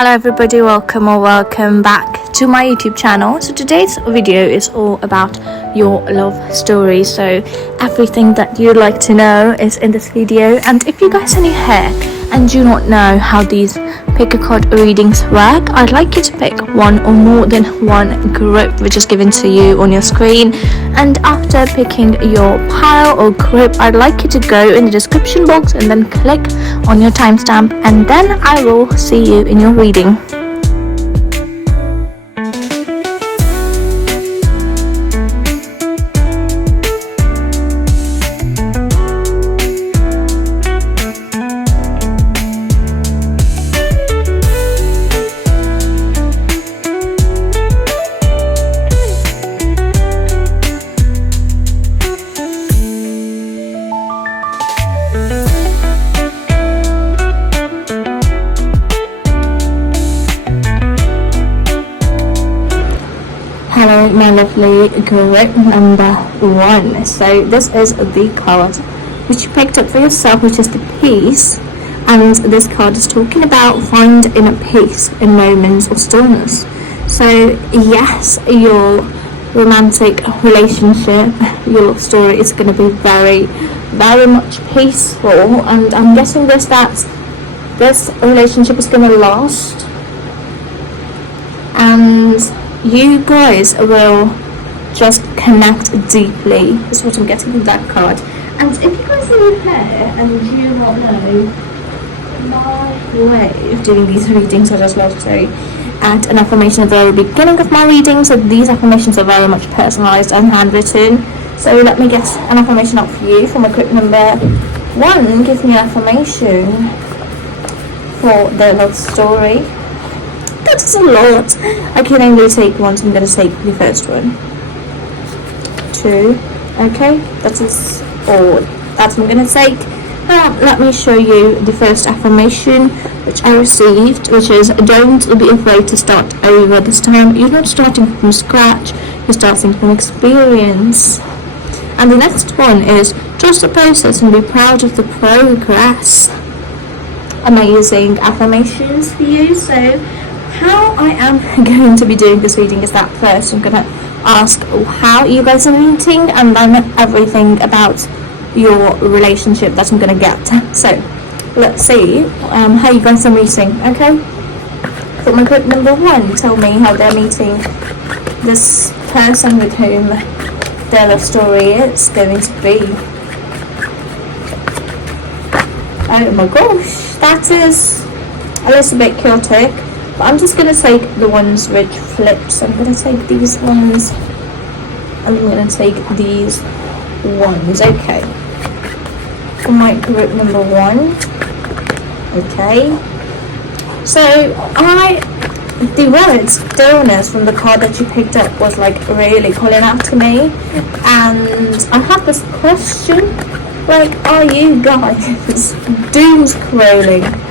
Hello everybody, welcome back to my YouTube channel. So today's video is all about your love story. So everything that you'd like to know is in this video. And if you guys are new here and do not know how these pick a card readings work, I'd like you to pick one or more than one group which is given to you on your screen. And after picking your pile or group, I'd like you to go in the description box and then click on your timestamp, and then I will see you in your reading. Hello my lovely group number one. So this is the card which you picked up for yourself, which is the peace, and this card is talking about find inner peace in moments of stillness. So yes, your romantic relationship, your story is going to be very much peaceful, and I'm guessing that this relationship is going to last, and you guys will just connect deeply. That's what I'm getting from that card. And if you guys are new here and you do not know my way of doing these readings, I just love to add an affirmation at the very beginning of my reading. So these affirmations are very much personalized and handwritten. So let me get an affirmation up for you from a group number one. Give me an affirmation for the love story. That's a lot. I can only take one, so I'm going to take the first one. Two. Okay, that is all that I'm going to take. Now, let me show you the first affirmation which I received, which is don't be afraid to start over. This time, you're not starting from scratch, you're starting from experience. And the next one is trust the process and be proud of the progress. Amazing affirmations for you. So how I am going to be doing this reading is that first I'm going to ask how you guys are meeting, and then everything about your relationship that I'm going to get. So let's see how you guys are meeting. Okay, for my group number one, tell me how they're meeting this person with whom their love story is going to be. Oh my gosh, that is a little bit chaotic. I'm just going to take the ones which flip. So I'm going to take these ones. I'm going to take these ones. Okay. For my group number one. Okay. So the word stillness from the card that you picked up was like really calling out to me. And I have this question. Like, are you guys doom scrolling?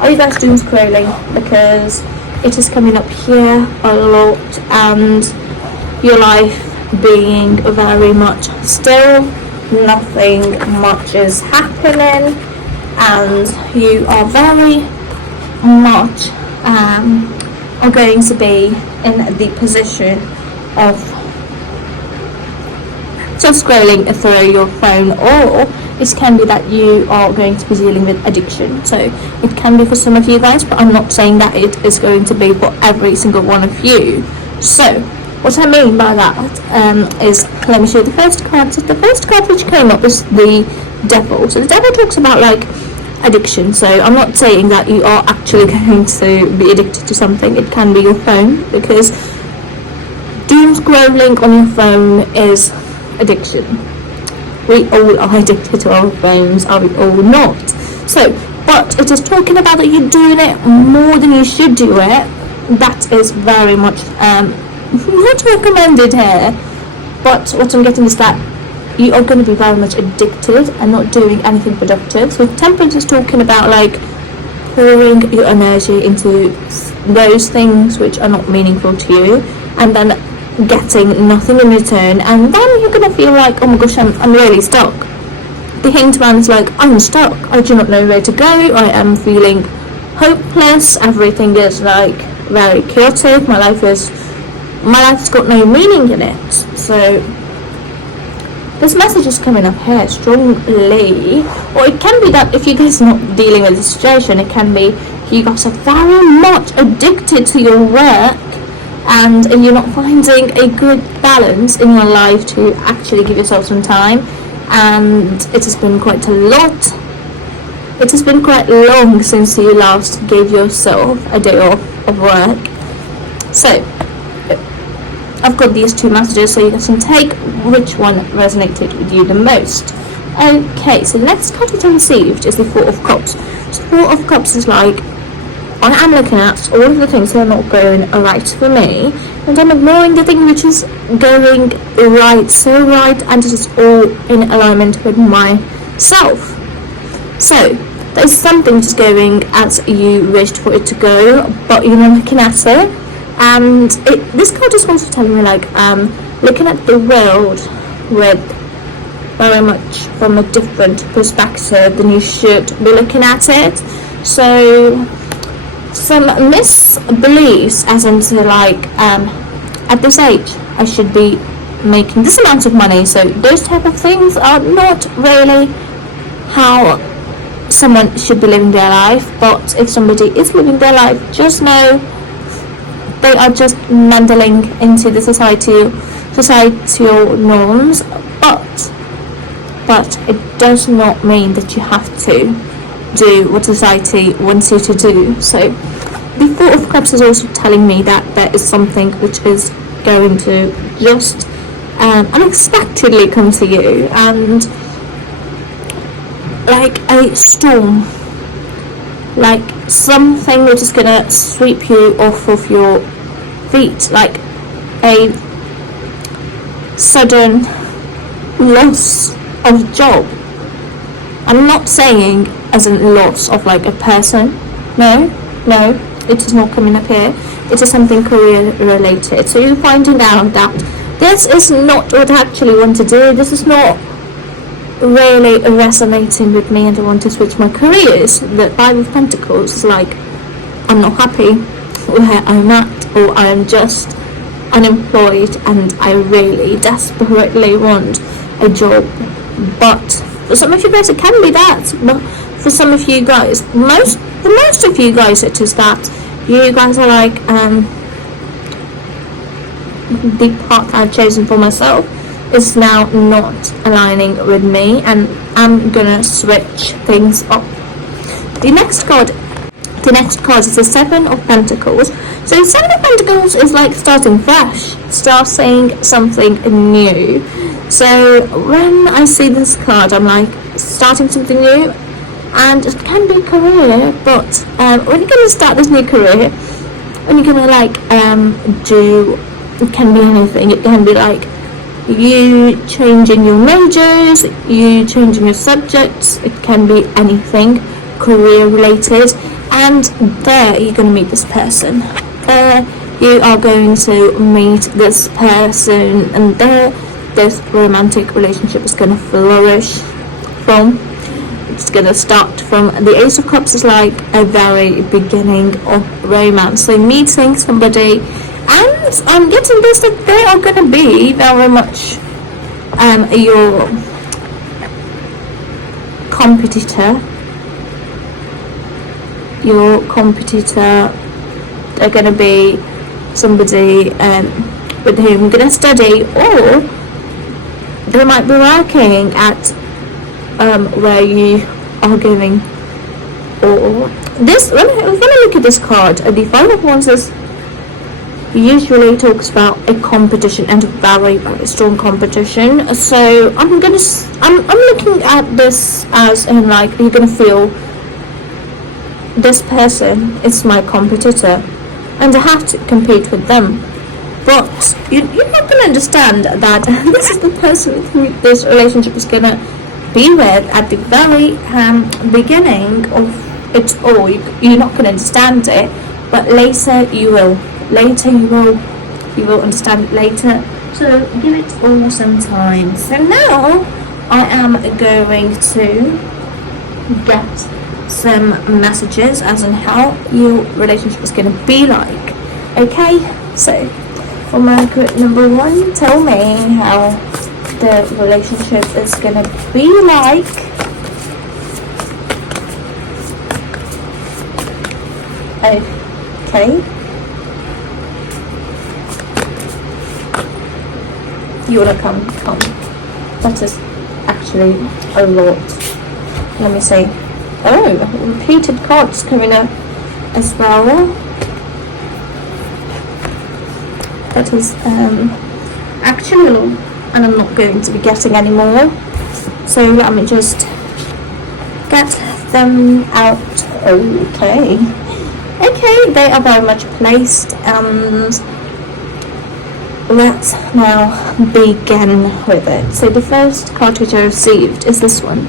Are you guys doom scrolling? Because it is coming up here a lot, and your life being very much still, nothing much is happening, and you are very much are going to be in the position of just scrolling through your phone, or it can be that you are going to be dealing with addiction. So it can be for some of you guys, but I'm not saying that it is going to be for every single one of you. So what I mean by that is, let me show you the first card. So the first card which came up is the devil. So the devil talks about like addiction. So I'm not saying that you are actually going to be addicted to something. It can be your phone, because doom scrolling on your phone is addiction. We all are addicted to our phones, are we all not? So, but it is talking about that you're doing it more than you should do it. That is very much not recommended here. But what I'm getting is that you are going to be very much addicted and not doing anything productive. So temperance is talking about like pouring your energy into those things which are not meaningful to you, and then getting nothing in return, and then you're gonna feel like, oh my gosh, I'm really stuck. The hint man's like, I'm stuck, I do not know where to go, I am feeling hopeless. Everything is like very chaotic. My life's got no meaning in it. So this message is coming up here strongly. Or it can be that if you guys are not dealing with the situation, it can be you guys are very much addicted to your work and you're not finding a good balance in your life to actually give yourself some time. And it has been quite a lot. It has been quite long since you last gave yourself a day off of work. So I've got these two messages, so you guys can take which one resonated with you the most. Okay, so the next card I received is the Four of Cups. So Four of Cups is like, I'm looking at all of the things that are not going right for me, and I'm ignoring the thing which is going right, so right, and it is all in alignment with myself. So there's something just going as you wished for it to go, but you're not looking at it. And this card is also telling me like looking at the world with very much from a different perspective than you should be looking at it. So some misbeliefs as into like at this age I should be making this amount of money, so those type of things are not really how someone should be living their life. But if somebody is living their life, just know they are just meddling into the societal norms, but it does not mean that you have to do what society wants you to do. So the Four of Cups is also telling me that there is something which is going to just unexpectedly come to you, and like a storm, like something which is gonna sweep you off of your feet, like a sudden loss of job. I'm not saying as in loss of like a person, no, it is not coming up here. It is something career related. So you're finding out that this is not what I actually want to do, this is not really resonating with me, and I want to switch my careers. The Five of Pentacles is like, I'm not happy where I'm at, or I am just unemployed and I really desperately want a job. But for some of you guys it can be that, but for some of you guys, for most of you guys, it is that you guys are like the path I've chosen for myself is now not aligning with me, and I'm gonna switch things up. The next card is the Seven of Pentacles. So the Seven of Pentacles is like starting fresh, starting something new. So when I see this card, I'm like starting something new, and it can be career, but when you're gonna start this new career, when you're gonna like do, it can be anything. It can be like you changing your majors, you changing your subjects, it can be anything career related. And there you're going to meet this person, there you are going to meet this person, and there this romantic relationship is going to flourish from. It's going to start from the Ace of Cups is like a very beginning of romance, so meeting somebody. And I'm getting this that they are going to be very much your competitor. They're going to be somebody with whom you're going to study, or they might be working at where you are going. Or this, when I look at this card, the Five of Wands is usually talks about a competition, and a very, very strong competition. So I'm looking at this as in like you're gonna feel this person is my competitor and I have to compete with them. But you're not gonna understand that this is the person who this relationship is gonna be with at the very beginning of it all. You're not gonna understand it, but later you will. You will understand it later. So give it all some time. So now I am going to get some messages as in how your relationship is going to be like. Okay, so for Margaret number 1, tell me how the relationship is going to be like. Okay. You wanna come. That is actually a lot. Let me see. Oh, repeated cards coming up as well. That is actually a lot, and I'm not going to be getting any more. So let me just get them out. Okay, they are very much placed, and let's now begin with it. So the first card which I received is this one,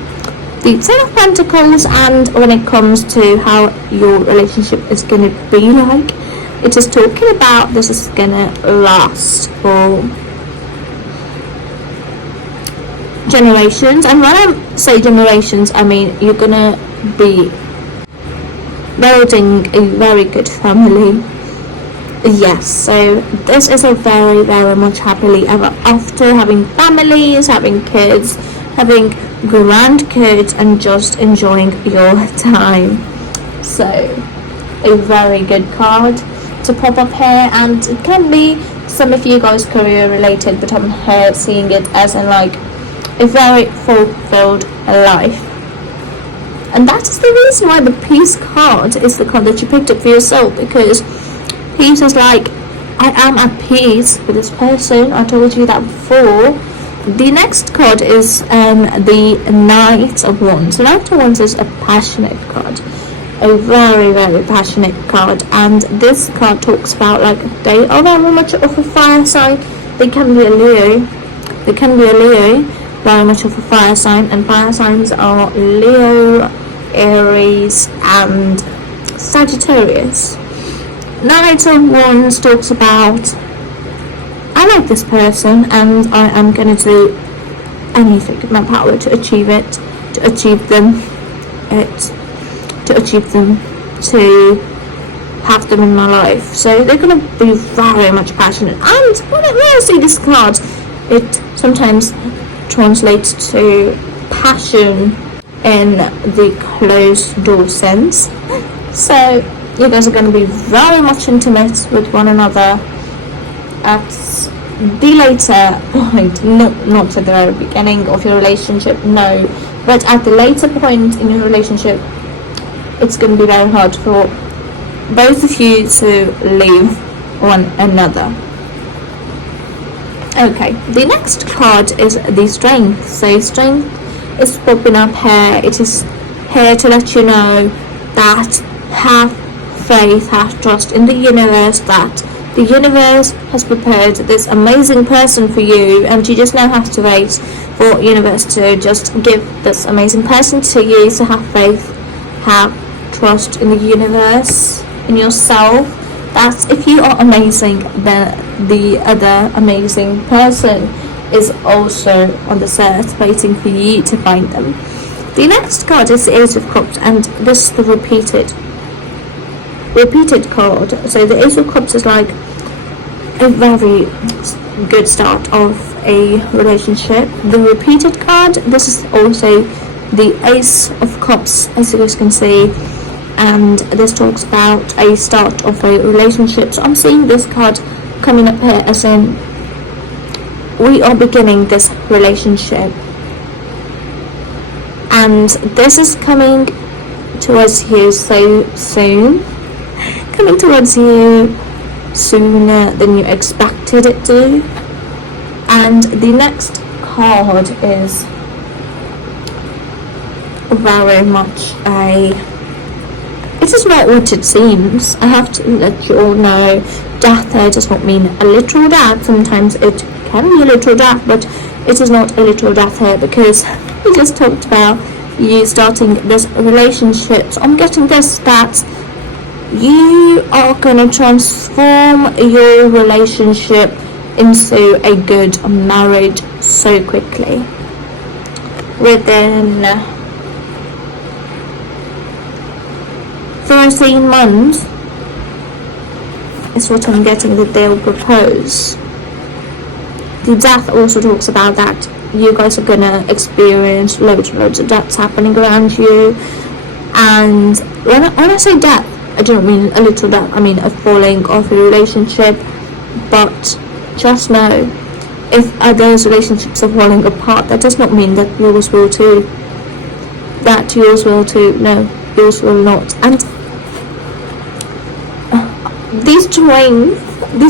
the Ten of Pentacles, and when it comes to how your relationship is going to be like, it is talking about this is going to last for generations. And when I say generations, I mean you're going to be building a very good family. Yes, so this is a very, very much happily ever after, having families, having kids, having grandkids, and just enjoying your time. So a very good card to pop up here, and it can be some of you guys career related, but I'm here seeing it as in like a very fulfilled life. And that is the reason why the peace card is the card that you picked up for yourself, because peace is like, I am at peace with this person. I told you that before. The next card is the Knight of Wands. The Knight of Wands is a passionate card, a very, very passionate card, and this card talks about like they are very much of a fire sign. They can be a Leo. Very much of a fire sign, and fire signs are Leo, Aries, and Sagittarius. Knight of Wands talks about, I like this person and I am going to do anything in my power to achieve it, to achieve them, to have them in my life. So they're going to be very much passionate. And when I see this card, it sometimes translates to passion in the closed door sense. So you guys are going to be very much intimate with one another at the later point, not at the very beginning of your relationship, no, but at the later point in your relationship, it's going to be very hard for both of you to leave one another. Okay, the next card is the Strength. So Strength is popping up here. It is here to let you know that have faith, have trust in the universe, that the universe has prepared this amazing person for you, and you just now have to wait for universe to just give this amazing person to you. So have faith, have trust in the universe, in yourself, that if you are amazing, then the other amazing person is also on this earth waiting for you to find them. The next card is the Ace of Cups, and this is the repeated card. So the Ace of Cups is like a very good start of a relationship. The repeated card, this is also the Ace of Cups, as you guys can see, and this talks about a start of a relationship. So I'm seeing this card coming up here as in we are beginning this relationship, and this is coming towards you so soon, coming towards you sooner than you expected it to. And the next card is very much it is not what it seems. I have to let you all know, death here does not mean a literal death. Sometimes it can be a literal death, but it is not a literal death here, because we just talked about you starting this relationship. So I'm getting this, that you are going to transform your relationship into a good marriage so quickly, within 13 months is what I'm getting that they'll propose. The death also talks about that you guys are gonna experience loads and loads of deaths happening around you. And when I say death, I don't mean a little death, I mean a falling of a relationship. But just know, if those relationships are falling apart, that does not mean that yours will too. That yours will too. No, yours will not. And this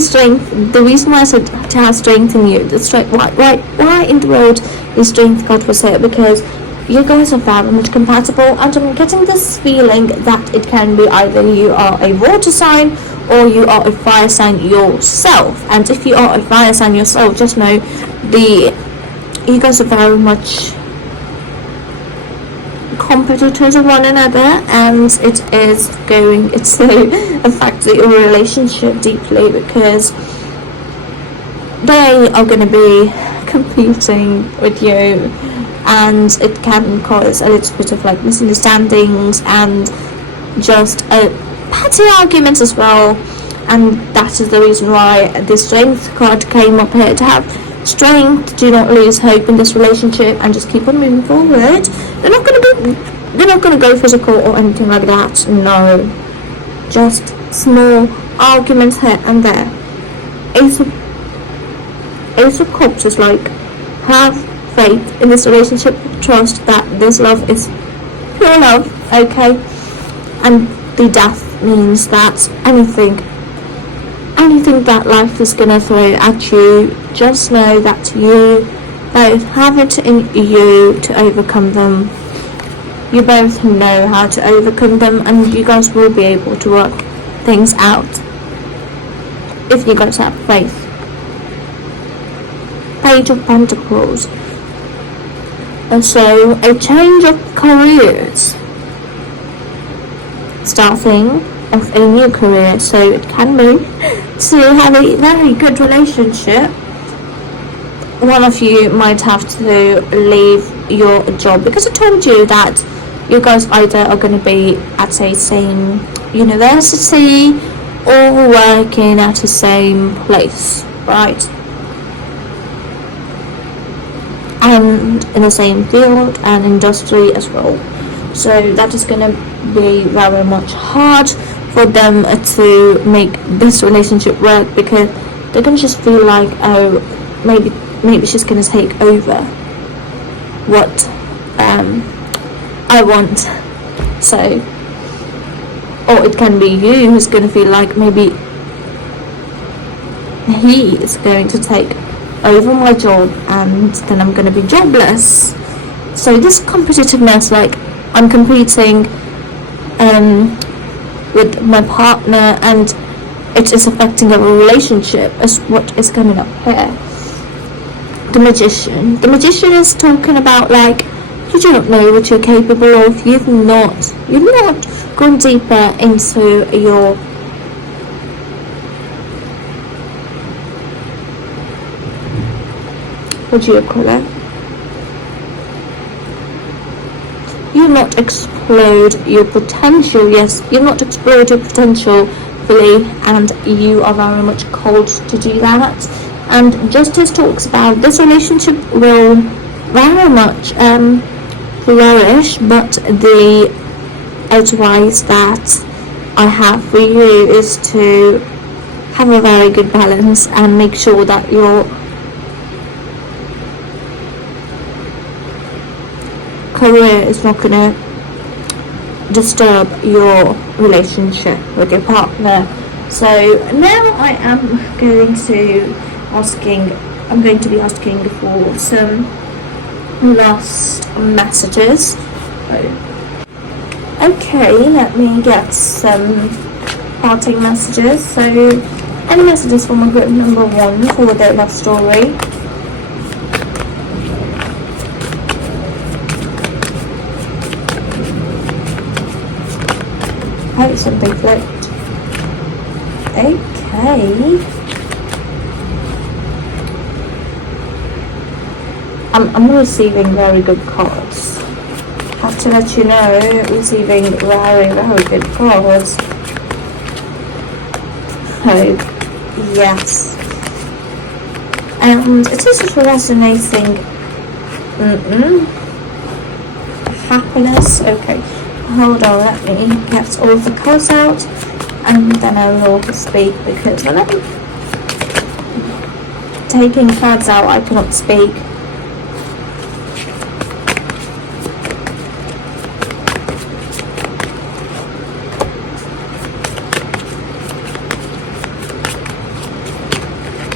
strength, the reason why I said to have strength in you, the strength, why in the world is strength God was here? Because you guys are very much compatible, and I'm getting this feeling that it can be either you are a water sign or you are a fire sign yourself. And if you are a fire sign yourself, just know you guys are very much competitors of one another, and it's affect your relationship deeply, because they are going to be competing with you, and it can cause a little bit of like misunderstandings and just petty arguments as well. And that is the reason why the strength card came up here, to have strength. Do not lose hope in this relationship and just keep on moving forward. They're not gonna go physical or anything like that. No, just small arguments here and there. Ace of Cups is like, have faith in this relationship, trust that this love is pure love, okay? And the death means that anything that life is gonna throw at you, just know that you both have it in you to overcome them. You both know how to overcome them, and you guys will be able to work things out if you guys have faith. Page of Pentacles. And so, a change of careers. Starting of a new career, so it can be to have a very good relationship. One of you might have to leave your job, because I told you that you guys either are going to be at a same university or working at the same place, right? And in the same field and industry as well. So that is going to be very much hard for them to make this relationship work, because they're going to just feel like, oh, maybe she's going to take over what I want. So, or it can be you who's going to feel like maybe he is going to take over my job and then I'm going to be jobless. So this competitiveness, like I'm competing with my partner and it is affecting our relationship, is what is coming up here. The magician is talking about like, you don't know what you're capable of. You've not gone deeper into your what do you call it? You've not explored your potential. Yes, you've not explored your potential fully, and you are very much called to do that. And Justice talks about this relationship will very much flourish, but the advice that I have for you is to have a very good balance and make sure that your career is not going to disturb your relationship with your partner. So now I am going to be asking for some last messages. Okay, let me get some parting messages. So any messages from my group number 1 for their love story? Oh, something flipped. Okay. I'm receiving very good cards. have to let you know, receiving very, very good cards. Hope, yes. And it is resonating. Happiness. Okay, hold on, let me get all of the cards out and then I will speak, because when I'm taking cards out I cannot speak.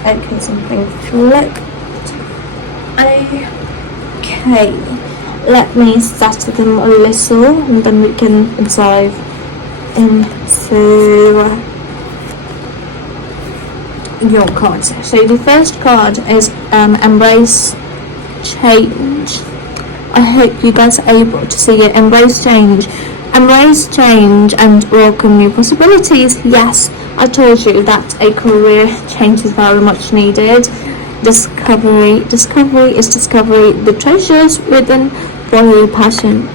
Okay, something flipped. Okay, let me study them a little and then we can dive into your cards. So the first card is Embrace Change. I hope you guys are able to see it. Embrace change. Embrace change and welcome new possibilities. Yes, I told you that a career change is very much needed. Discovery is discovery the treasures within for your passion.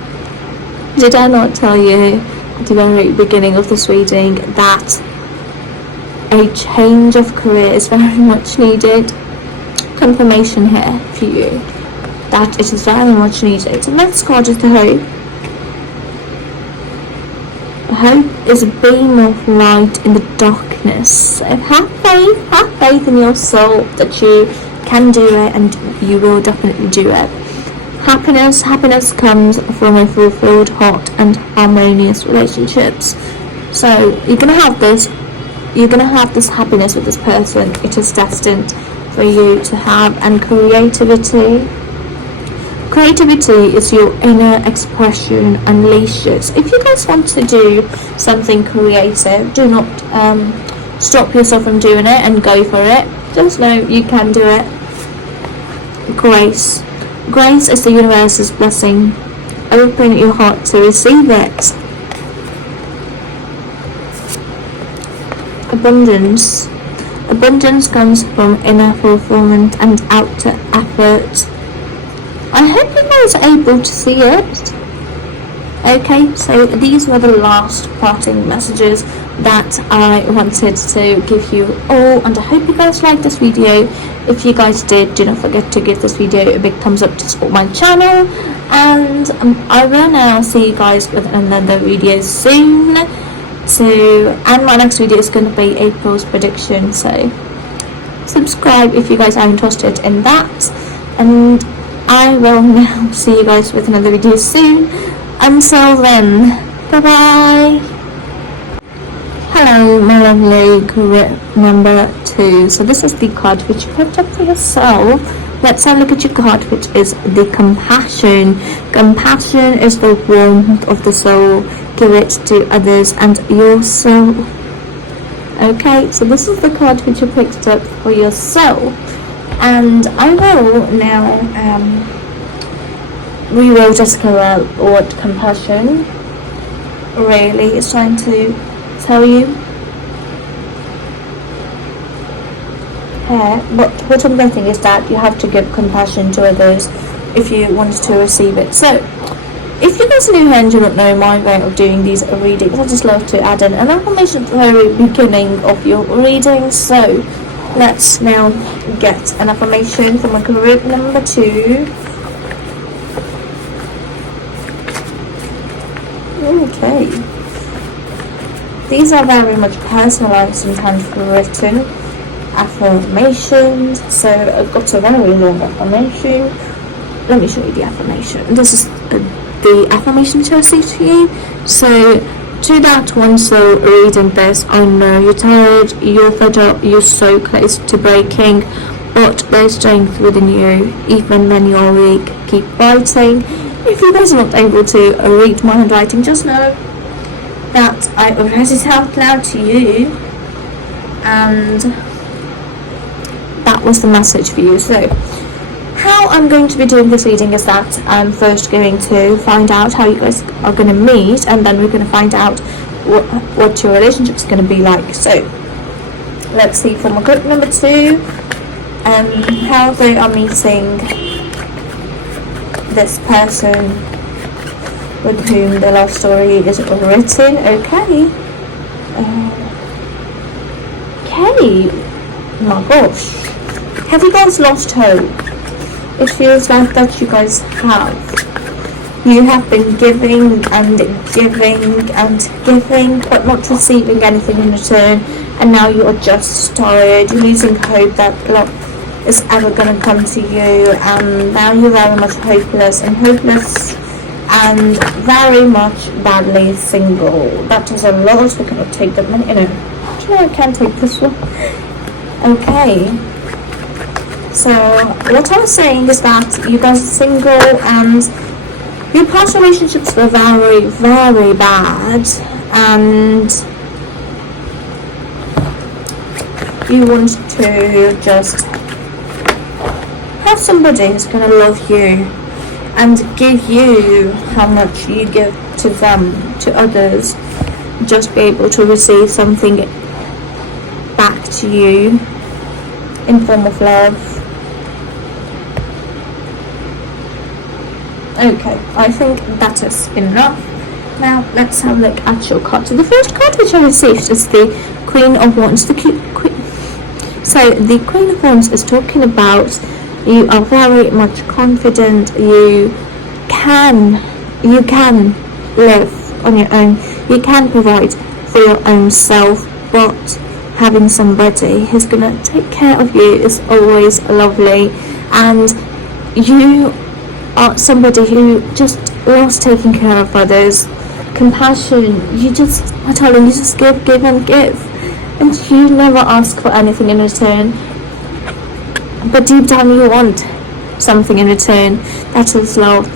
Did I not tell you at the very beginning of this reading that a change of career is very much needed? Confirmation here for you that it is very much needed. The next card is the Hope. Hope is a beam of light in the darkness. So have faith in your soul that you can do it, and you will definitely do it. Happiness comes from a fulfilled heart and harmonious relationships. So you're gonna have this happiness with this person. It is destined for you to have. And creativity is your inner expression, unleashes. If you guys want to do something creative, do not stop yourself from doing it and go for it. Just know you can do it. Grace is the universe's blessing. Open your heart to receive it. Abundance comes from inner fulfillment and outer effort. I hope you guys are able to see it. Okay, so these were the last parting messages that I wanted to give you all, and I hope you guys liked this video. If you guys did, do not forget to give this video a big thumbs up to support my channel, and I will now see you guys with another video soon. And my next video is going to be April's prediction, so subscribe if you guys are interested in that, and I will now see you guys with another video soon. Until then, bye bye. Hello, my lovely career number 2. So this is the card which you picked up for yourself. Let's have a look at your card, which is the Compassion. Compassion is the warmth of the soul. Give it to others and yourself. Okay, so this is the card which you picked up for yourself. And I will now we will just go out what compassion really is trying to tell you here. But what I'm getting is that you have to give compassion to others if you want to receive it. So if you guys are new here and do not know my way of doing these readings, I just love to add in an affirmation at the very beginning of your reading. So let's now get an affirmation from a group number 2. Okay. These are very much personalized and handwritten affirmations. So I've got a very long affirmation. Let me show you the affirmation. This is the affirmation to receive to you. So to that one soul reading this, I know you're tired, you're fed up, you're so close to breaking, but there's strength within you. Even when you're weak, keep fighting. If you guys are not able to read my handwriting, just know that I read it out loud to you, and that was the message for you. So how I'm going to be doing this reading is that I'm first going to find out how you guys are going to meet, and then we're going to find out what your relationship is going to be like. So let's see from group number 2 how they are meeting this person with whom the love story is written. Okay. Okay. My gosh. Have you guys lost hope? It feels like that you guys have. You have been giving and giving and giving, but not receiving anything in return. And now you are just tired. You're losing hope that love is ever going to come to you. And now you're very much hopeless and very much badly single. That is a lot. We cannot take that many. Actually, I can take this one. Okay. So what I was saying is that you guys are single and your past relationships were very, very bad, and you want to just have somebody who's going to love you and give you how much you give to them, to others, just be able to receive something back to you in form of love. Okay, I think that is enough. Now let's have a look at your card. So the first card which I received is the Queen of Wands. So the Queen of Wands is talking about you are very much confident. You can live on your own. You can provide for your own self, but having somebody who's gonna take care of you is always lovely. And you are somebody who just loves taking care of others. Compassion, you just give and give, and you never ask for anything in return, but deep down you want something in return. That is love.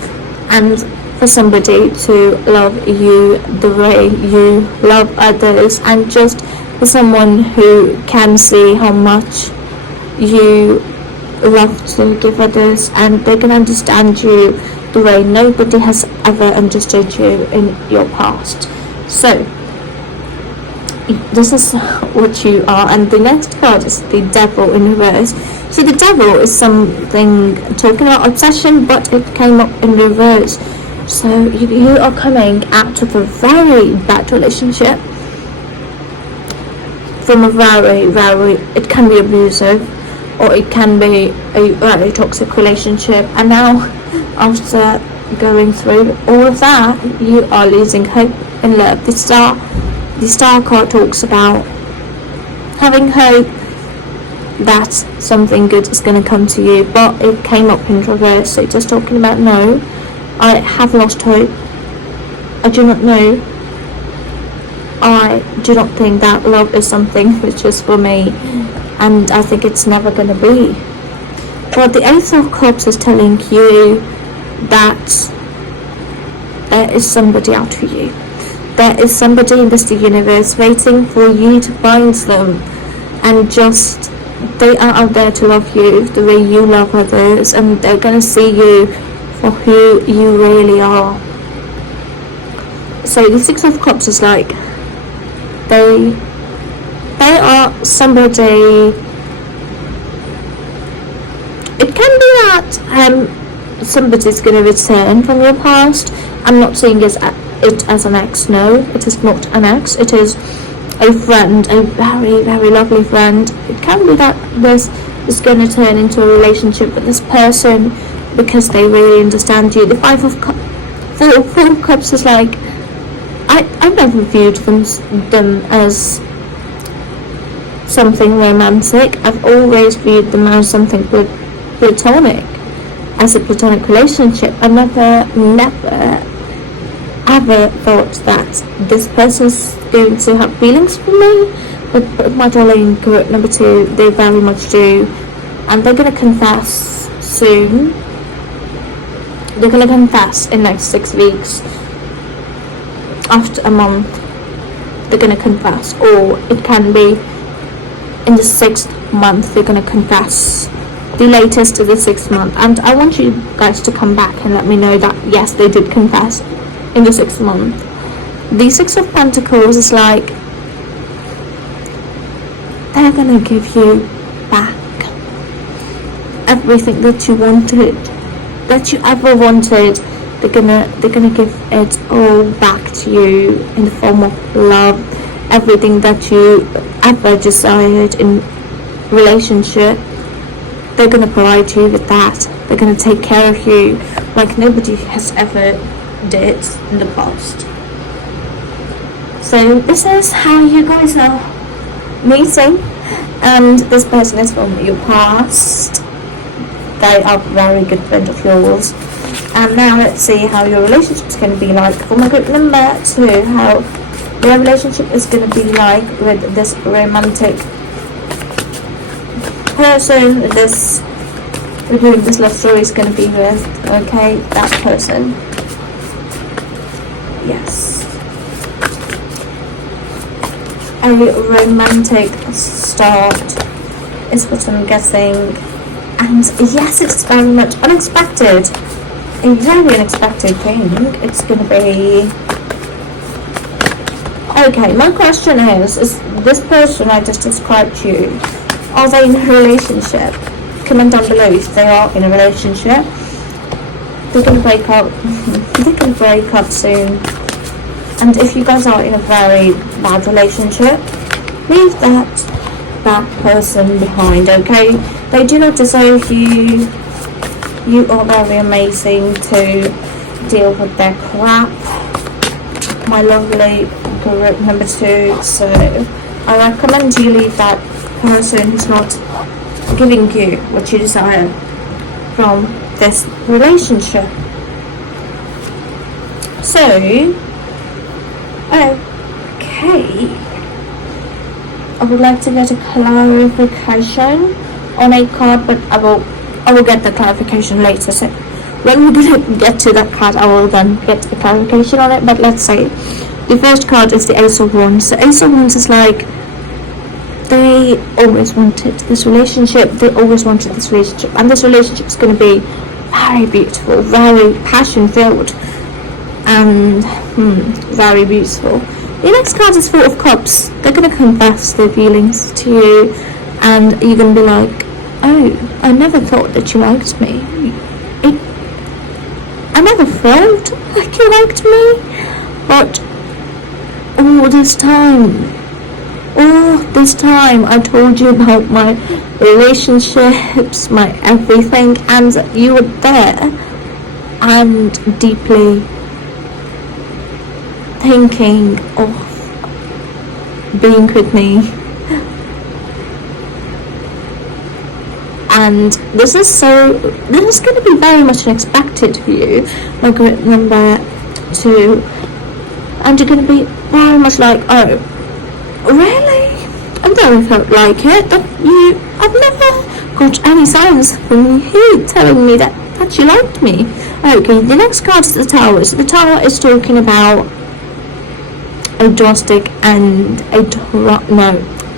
And for somebody to love you the way you love others, and just for someone who can see how much you love to give others, and they can understand you the way nobody has ever understood you in your past. So this is what you are. And the next card is the Devil in reverse. So the Devil is something talking about obsession, but it came up in reverse. So you are coming out of a very bad relationship, from a very, it can be abusive, or it can be a very toxic relationship, and now after going through all of that, you are losing hope in love. The star card talks about having hope that something good is going to come to you, but it came up in reverse. So it's just talking about, no, I have lost hope. I do not know. I do not think that love is something which is for me, and I think it's never going to be. But the Ace of Cups is telling you that there is somebody out for you. There is somebody in this universe waiting for you to find them, and just they are out there to love you the way you love others, and they're going to see you for who you really are. So the Six of Cups is like they are somebody. It can be that somebody's going to return from your past. I'm not saying it as an ex. No, it is not an ex. It is a friend, a very, very lovely friend. It can be that this is going to turn into a relationship with this person because they really understand you. The Four of Cups is like, I've never viewed them as something romantic. I've always viewed them as something platonic, as a platonic relationship. I never ever thought that this person's going to have feelings for me. But my darling group number 2, they very much do, and they're going to confess soon. They're going to confess in next 6 weeks. After a month, they're going to confess, or it can be in the 6th month they're going to confess. The latest is the 6th month, and I want you guys to come back and let me know that yes, they did confess in the 6th month. The Six of Pentacles is like they're going to give you back everything that you wanted, that you ever wanted, They're gonna give it all back to you in the form of love, everything that you ever desired in relationship. They're gonna provide you with that. They're gonna take care of you like nobody has ever did in the past. So this is how you guys are meeting, and this person is from your past. They are a very good friend of yours. And now let's see how your relationship is going to be like. For my group number 2, how your relationship is going to be like with this romantic person. This we're doing this love story is going to be with, okay, that person. Yes. A romantic start is what I'm guessing. And yes, it's very much unexpected. A very unexpected thing. It's gonna be... Okay, my question is this person I just described to you, are they in a relationship? Comment down below if they are in a relationship. They're gonna break up. They're gonna break up soon. And if you guys are in a very bad relationship, leave that person behind, okay? They do not deserve you. You are very amazing to deal with their crap, my lovely group number 2. So I recommend you leave that person who's not giving you what you desire from this relationship. So, okay, I would like to get a clarification on a card, but I will get the clarification later. So when we're gonna get to that card, I will then get a clarification on it. But let's say the first card is the Ace of Wands. The Ace of Wands is like they always wanted this relationship. They always wanted this relationship, and this relationship is going to be very beautiful, very passion filled, and very beautiful. The next card is Four of Cups. They're going to confess their feelings to you, and you're going to be like, oh, I never thought that you liked me. I never felt like you liked me. But all this time I told you about my relationships, my everything, and you were there and deeply thinking of being with me. And this is going to be very much unexpected for you, my group number 2. And you're going to be very much like, oh, really? I never felt like it. I've never got any signs from you telling me that you liked me. Okay, the next card is the Tower. So the Tower is talking about a drastic and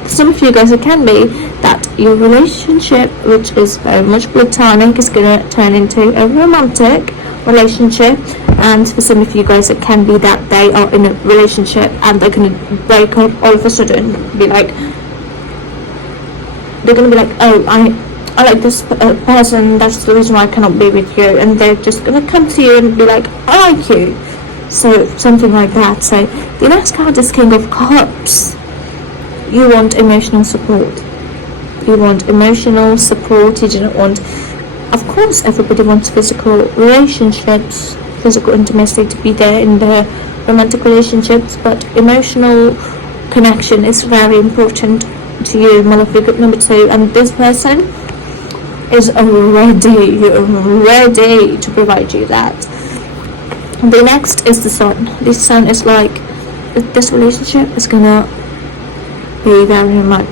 some of you guys, it can be that your relationship, which is very much platonic, is going to turn into a romantic relationship. And for some of you guys, it can be that they are in a relationship and they're going to break up all of a sudden. They're going to be like, oh, I like this person, that's the reason why I cannot be with you. And they're just going to come to you and be like, I like you. So something like that. So the next card is King of Cups. You want emotional support. You want emotional support. You do not want, of course, everybody wants physical relationships, physical intimacy to be there in their romantic relationships, but emotional connection is very important to you, my lovely group number 2. And this person is ready to provide you that. The next is the Sun. The Sun is like, this relationship is gonna be very much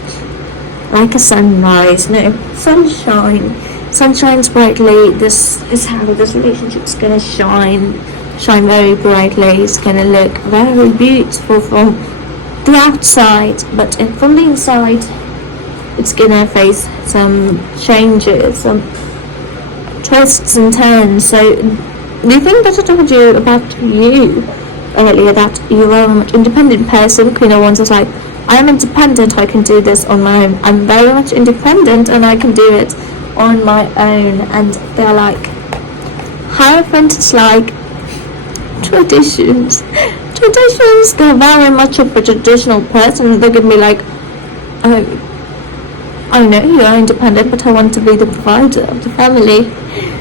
like a sunrise. No, sunshine. Sun shines brightly. This is how this relationship is gonna shine very brightly. It's gonna look very beautiful from the outside, but from the inside, it's gonna face some changes, some twists and turns. So the thing that I told you about you earlier, that you are a much independent person, Queen of Wands is like, I am independent, I can do this on my own. I'm very much independent and I can do it on my own. And they're like, Hierophant is like, traditions. Traditions, they're very much of a traditional person. They're going to be like, oh, I know you are independent, but I want to be the provider of the family.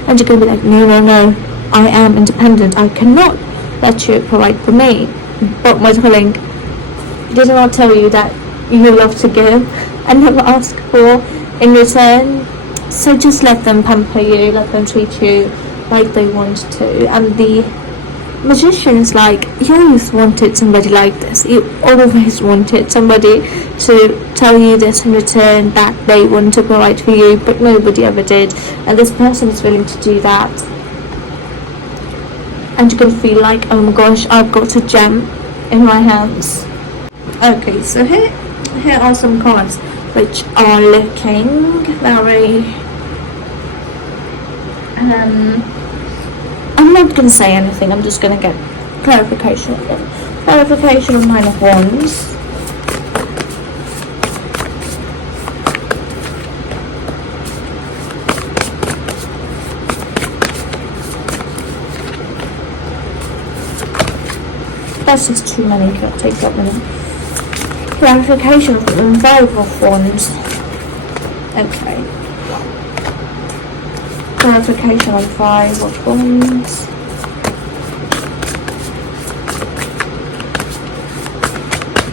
And you're going to be like, no, no, no, I am independent. I cannot let you provide for me. But my darling, did I not tell you that you love to give and never ask for in return? So just let them pamper you, let them treat you like they want to. And the magicians, like, you always wanted somebody like this. You always wanted somebody to tell you this in return, that they want to provide for you, but nobody ever did. And this person is willing to do that. And you're going to feel like, oh my gosh, I've got a gem in my hands. Okay, so here are some cards which are looking very I'm not going to say anything, I'm just going to get clarification of them. Clarification of Nine of Wands. That's just too many, can't take that many. Clarification of the Five of Wands. Okay. Clarification on Five of Wands.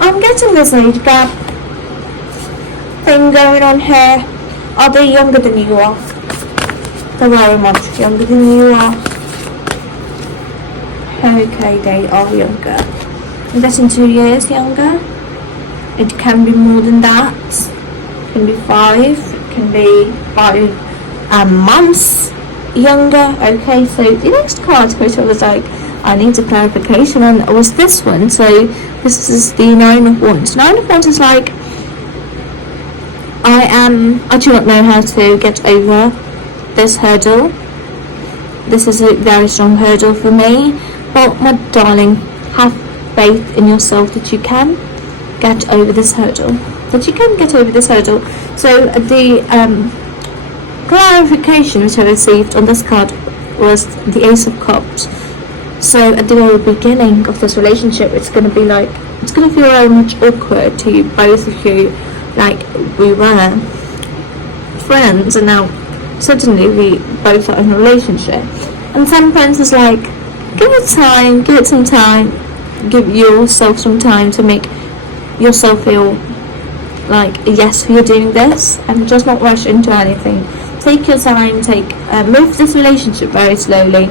I'm getting this age gap thing going on here. Are they younger than you are? They're very much younger than you are. Okay, they are younger. I'm getting 2 years younger. It can be more than that. It can be 5. It can be 5 months younger. Okay, so the next card which I was like, I need a clarification on was this one. So this is the Nine of Wands. Nine of Wands is like, I do not know how to get over this hurdle. This is a very strong hurdle for me. But my darling, have faith in yourself that you can get over this hurdle. So the clarification which I received on this card was the Ace of Cups. So at the very beginning of this relationship, it's going to be like, it's going to feel very much awkward to you, both of you. Like, we were friends and now suddenly we both are in a relationship. And some friends is like, give it some time, give yourself some time to make yourself feel like, yes, you're doing this, and just not rush into anything. Take your time, move this relationship very slowly.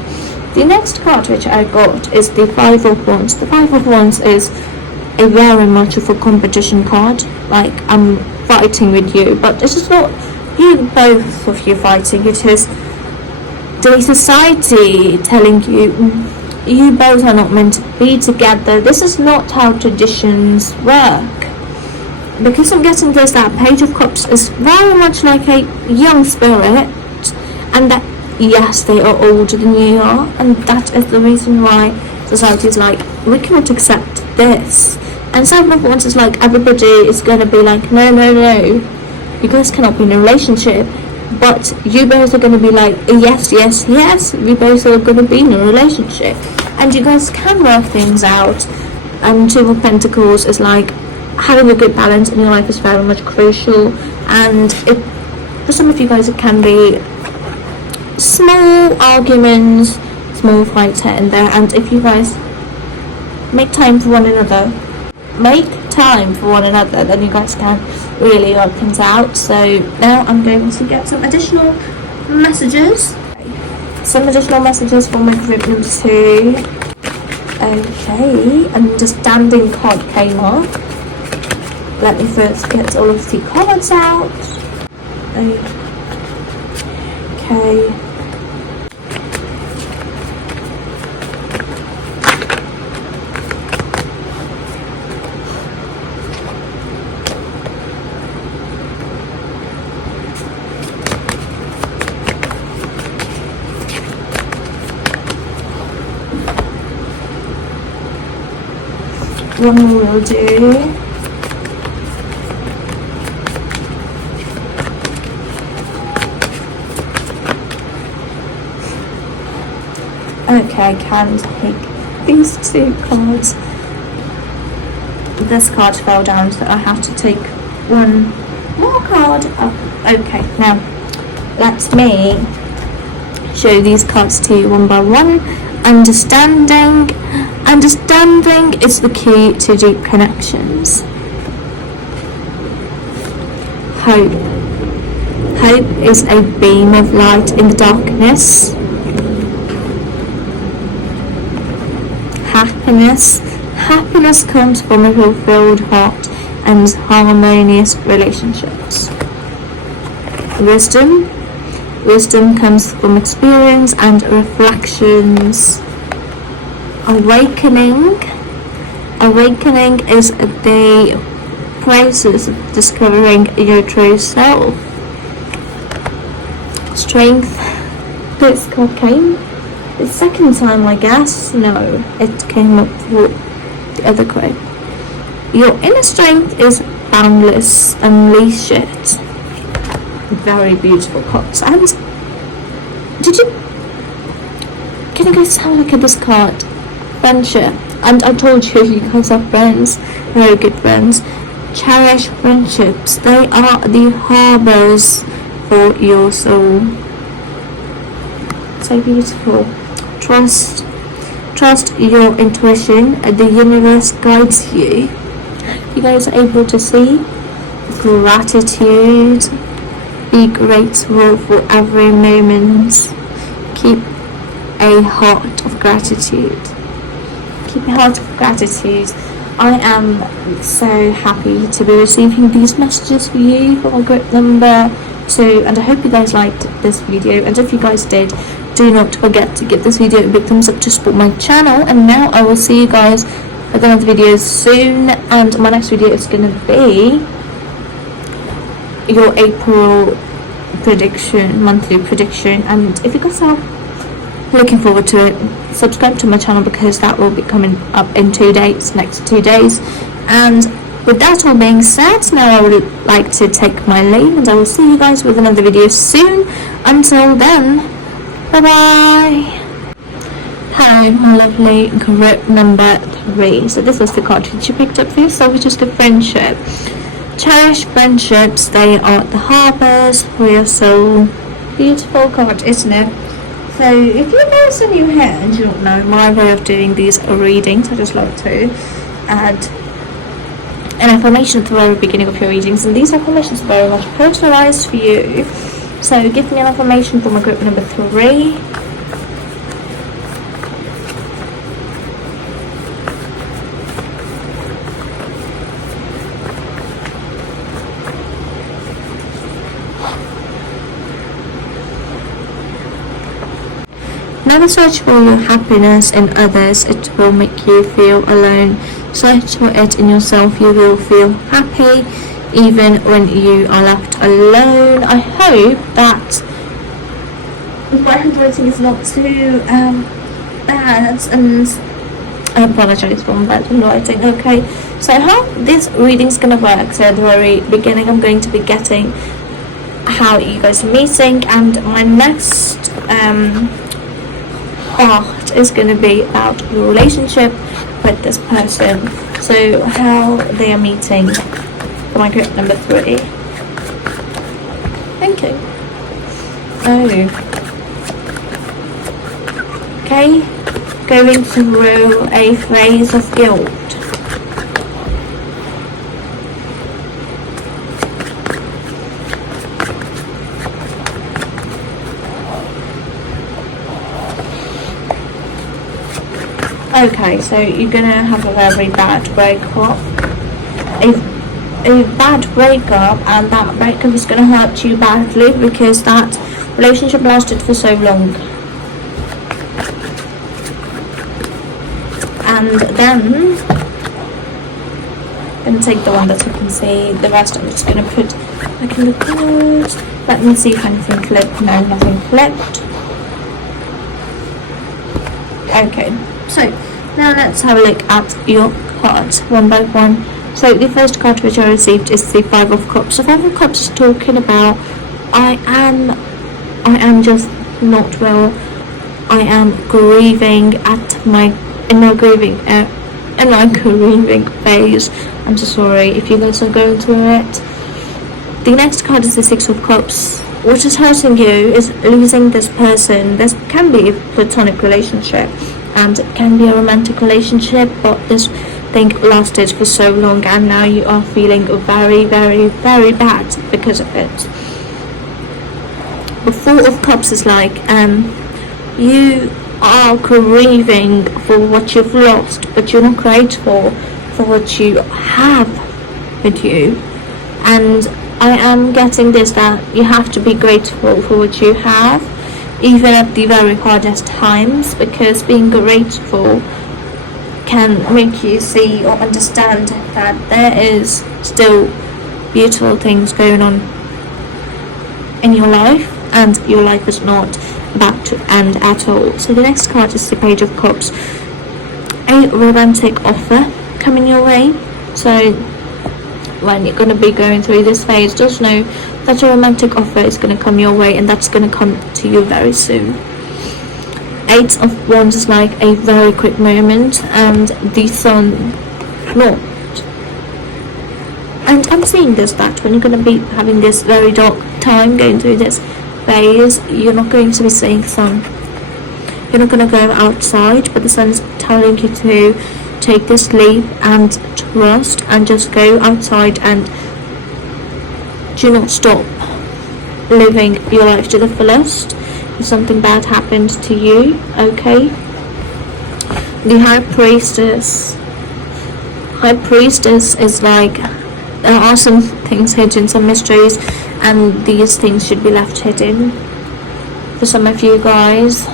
The next card which I got is the Five of Wands. The Five of Wands is a very much of a competition card. Like, I'm fighting with you, but this is not you, both of you fighting. It is the society telling you, you both are not meant to be together. This is not how traditions work. Because I'm getting this, that Page of Cups is very much like a young spirit, and that, yes, they are older than you are, and that is the reason why society is like, we cannot accept this. And Seven of Wands is like, everybody is going to be like, no, no, no, you guys cannot be in a relationship. But you both are going to be like, yes, yes, yes, we both are going to be in a relationship. And you guys can work things out. And Two of Pentacles is like, having a good balance in your life is very much crucial. And for some of you guys, it can be small arguments, small fights here and there. And if you guys make time for one another, then you guys can really work things out. So now I'm going to get some additional messages. For my group number 2. Okay, and the standing card came up. Let me first get all of the cards out. Okay. One more will do. Okay, I can take these two cards. This card fell down, so I have to take one more card up. Okay, now let me show these cards to you one by one. Understanding is the key to deep connections. Hope is a beam of light in the darkness. Happiness comes from a fulfilled heart and harmonious relationships. Wisdom comes from experience and reflections. Awakening is the process of discovering your true self. Strength. This card came the second time, I guess. No, it came up for the other card. Your inner strength is boundless. Unleash it. Very beautiful cards. And can you guys have a look at this card? Friendship. And I told you, you guys are friends, very good friends. Cherish friendships. They are the harbors for your soul. So beautiful. Trust your intuition. The universe guides you. You guys are able to see. Gratitude. Be grateful for every moment. Keep a heart of gratitude. Keep a heart of gratitude. I am so happy to be receiving these messages for you from my group number 2, and I hope you guys liked this video, and if you guys did, do not forget to give this video a big thumbs up to support my channel. And now I will see you guys with another video soon, and my next video is going to be your April prediction, monthly prediction. And if you guys are looking forward to it, subscribe to my channel because that will be coming up in next 2 days. And with that all being said, now I would like to take my leave, and I will see you guys with another video soon. Until then, bye bye. Hello my lovely group number 3. So this was the card that you picked up for yourself, which is the friendship. Cherish friendships, they are the harbours for your soul. Beautiful card, isn't it? So if you guys are new here and you don't know my way of doing these readings, I just love to add an affirmation at the very beginning of your readings, and these affirmations are very much personalised for you. So give me an affirmation for my group number 3. Never search for your happiness in others, it will make you feel alone. Search for it in yourself, you will feel happy even when you are left alone. I hope that my handwriting is not too bad, and I apologise for my bad handwriting. Okay, so how this reading's going to work, so at the very beginning I'm going to be getting how you guys are meeting, and my next part is going to be about your relationship with this person, so how they are meeting for my group number 3. Thank you. Okay, going through a phase of guilt. Okay, so you're gonna have a very bad breakup. A bad breakup, and that breakup is gonna hurt you badly because that relationship lasted for so long. And then I'm gonna take the one that you can see. The rest I'm just gonna put back in the cards. Let me see if anything flipped. No, nothing flipped. Okay, so now let's have a look at your cards one by one. So the first card which I received is the 5 of Cups. So 5 of Cups is talking about I am just not well. I am grieving at my in my grieving phase. I'm so sorry if you guys are going through it. The next card is the Six of Cups. What is hurting you is losing this person. This can be a platonic relationship and it can be a romantic relationship, but this thing lasted for so long and now you are feeling very, very, very bad because of it. The Four of Cups is like you are grieving for what you've lost, but you're not grateful for what you have with you. And I am getting this, that you have to be grateful for what you have, even at the very hardest times, because being grateful can make you see or understand that there is still beautiful things going on in your life, and your life is not about to end at all. So the next card is the Page of Cups. A romantic offer coming your way. So when you're going to be going through this phase, just know that a romantic offer is going to come your way, and that's going to come to you very soon. Eight of Wands is like a very quick moment, and the Sun not. And I'm seeing this, that when you're going to be having this very dark time going through this phase, you're not going to be seeing sun. You're not going to go outside, but the Sun's telling you to take this leap and trust and just go outside and do not stop living your life to the fullest. If something bad happened to you, okay? The High Priestess is like, there are some things hidden, some mysteries, and these things should be left hidden. For some of you guys,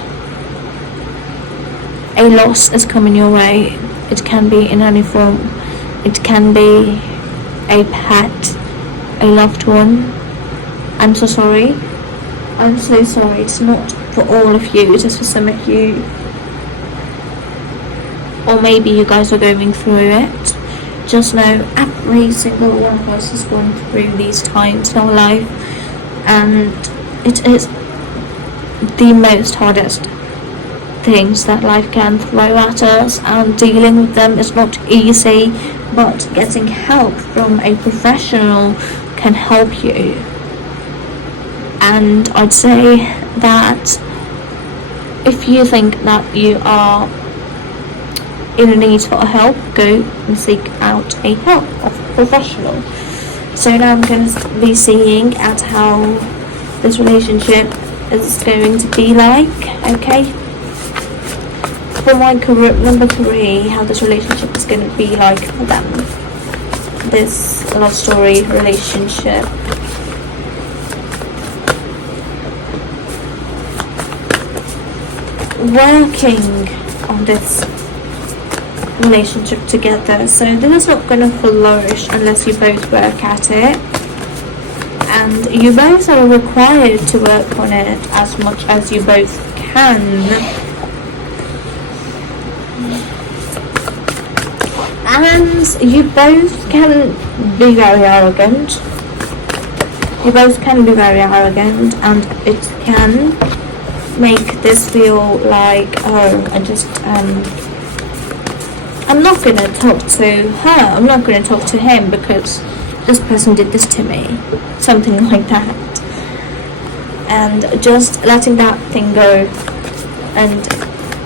a loss is coming your way. It can be in any form. It can be a pet, a loved one. I'm so sorry. I'm so sorry. It's not for all of you, it's just for some of you. Or maybe you guys are going through it. Just know every single one of us has gone through these times in our life, and it is the most hardest things that life can throw at us, and dealing with them is not easy, but getting help from a professional can help you. And I'd say that if you think that you are in a need for help, go and seek out a help of a professional. So now I'm going to be seeing at how this relationship is going to be like, okay? For my career, number 3, how this relationship is going to be like for them. This love story relationship. Working on this relationship together, so this is not going to flourish unless you both work at it, and you both are required to work on it as much as you both can. And you both can be very arrogant. And it can make this feel like, oh, I'm not going to talk to her, I'm not going to talk to him because this person did this to me. Something like that. And just letting that thing go and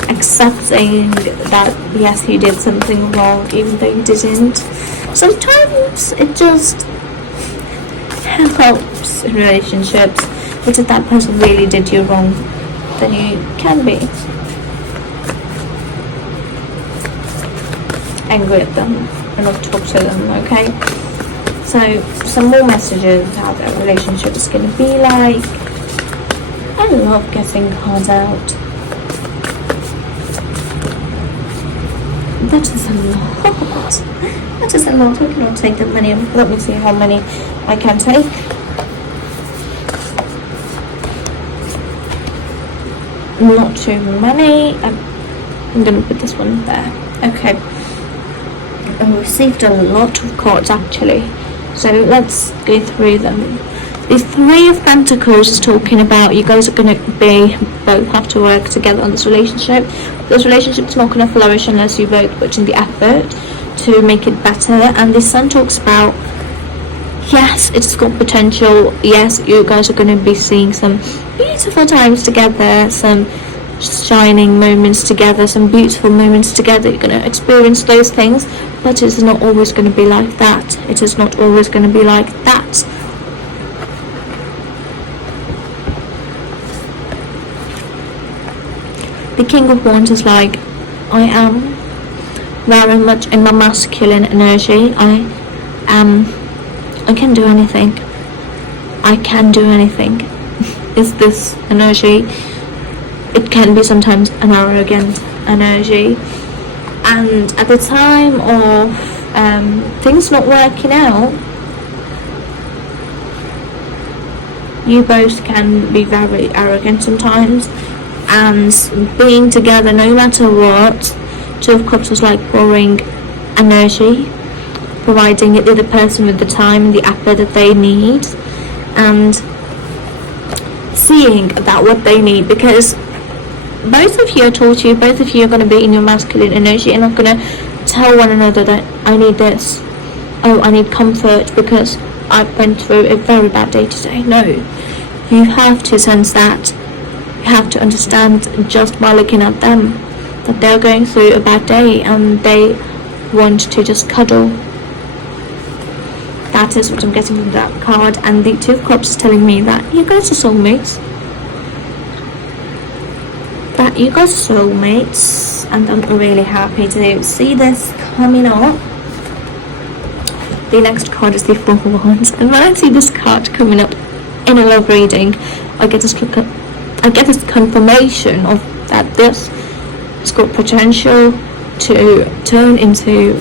accepting that, yes, you did something wrong, even though you didn't. Sometimes it just helps in relationships, but if that person really did you wrong, then you can be angry at them and not talk to them, okay? So some more messages how that relationship is going to be like. I love getting cards out. That is a lot. That is a lot. I cannot take that many. Let me see how many I can take. Not too many. I'm going to put this one there. Okay. I received a lot of cards actually. So let's go through them. The Three of Pentacles is talking about you guys are going to both have to work together on this relationship. This relationship is not going to flourish unless you both put in the effort to make it better. And the Sun talks about, yes, it's got potential. Yes, you guys are going to be seeing some beautiful times together, some shining moments together, some beautiful moments together. You're going to experience those things, but it's not always going to be like that. It is not always going to be like that. The King of Wands is like, I am very much in my masculine energy. I can do anything. I can do anything. Is this energy? It can be sometimes an arrogant energy. And at the time of things not working out, you both can be very arrogant sometimes. And being together no matter what. Two of Cups is like pouring energy, providing the other person with the time and the effort that they need, and seeing that what they need, because both of you, I told you, both of you are going to be in your masculine energy and not going to tell one another that I need this, oh I need comfort because I went through a very bad day today. No, you have to sense that. You have to understand just by looking at them that they're going through a bad day and they want to just cuddle. That is what I'm getting from that card. And the Two of Cups is telling me that you guys are soulmates. That you guys are soulmates, and I'm really happy to see this coming up. The next card is the Four of Wands, and when I see this card coming up in a love reading, I get this confirmation of that this has got potential to turn into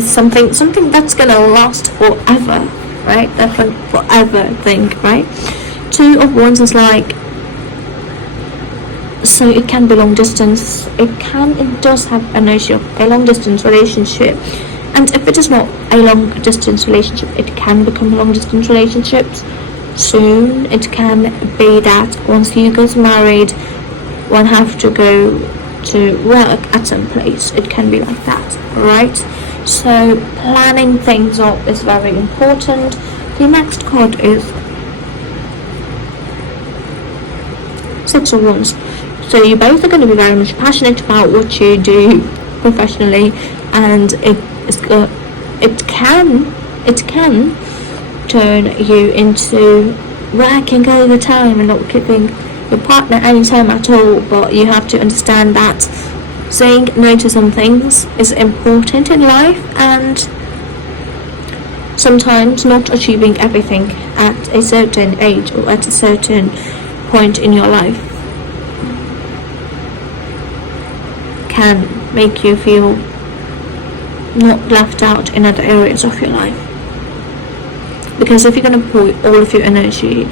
something that's gonna last forever, right? That's a forever thing, right? Two of Wands is like, so it can be long distance. It does have energy of a long distance relationship. And if it is not a long distance relationship, it can become a long distance relationship soon. It can be that once you get married, one have to go to work at some place. It can be like that, right? So planning things up is very important. The next card is Six of Wands. So you both are going to be very much passionate about what you do professionally, and it can turn you into working overtime and not giving your partner any time at all. But you have to understand that saying no to some things is important in life, and sometimes not achieving everything at a certain age or at a certain point in your life can make you feel not left out in other areas of your life. Because if you're going to pour all of your energy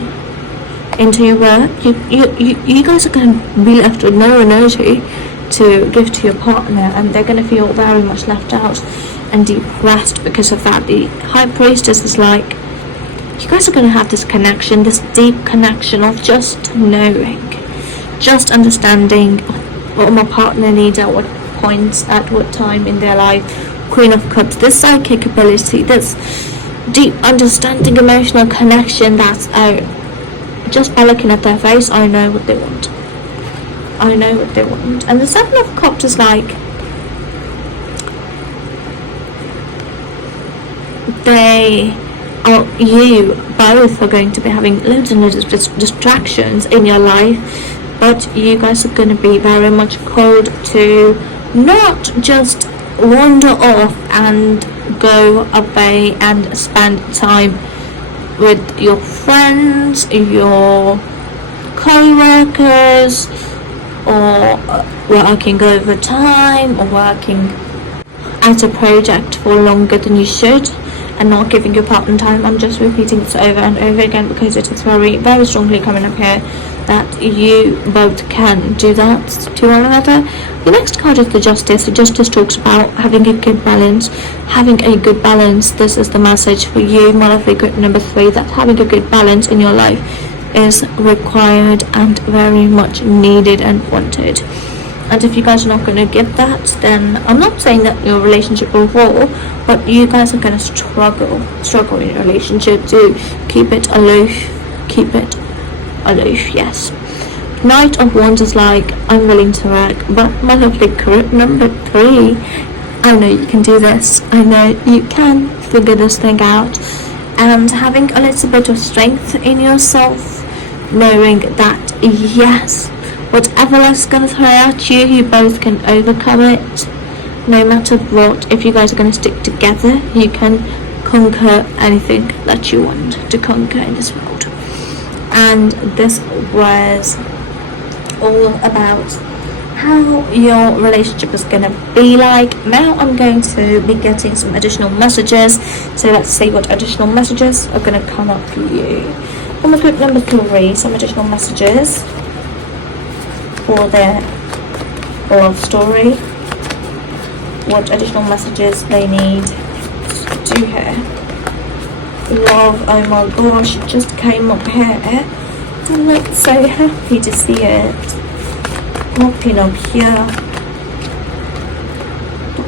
into your work, you guys are going to be left with no energy to give to your partner, and they're going to feel very much left out and depressed because of that. The High Priestess is like, you guys are going to have this connection, this deep connection of just knowing, just understanding what my partner needs at what points, at what time in their life. Queen of Cups, this psychic ability, this deep understanding, emotional connection, that's just by looking at their face, I know what they want. I know what they want. And the Seven of Cups is like, you both are going to be having loads and loads of distractions in your life, but you guys are going to be very much called to not just wander off and go away and spend time with your friends, your co-workers, or working overtime, or working at a project for longer than you should. and not giving your partner time. I'm just repeating this over and over again because it is very, very strongly coming up here that you both can do that to one another. The next card is the Justice. The Justice talks about having a good balance. Having a good balance. This is the message for you, my lovely group number 3, that having a good balance in your life is required and very much needed and wanted. And if you guys are not going to get that, then I'm not saying that your relationship will fall, but you guys are going to struggle in your relationship to keep it aloof, yes. Knight of Wands is like, I'm willing to work, but my lovely group number 3, I know you can do this. I know you can figure this thing out. And having a little bit of strength in yourself, knowing that, yes, whatever life's going to throw at you, you both can overcome it. No matter what, if you guys are going to stick together, you can conquer anything that you want to conquer in this world. And this was all about how your relationship is going to be like. Now I'm going to be getting some additional messages, so let's see what additional messages are going to come up for you. On the group number 3, some additional messages for their love story. What additional messages they need to do here. Love, oh my gosh, it just came up here. I'm like so happy to see it popping up here.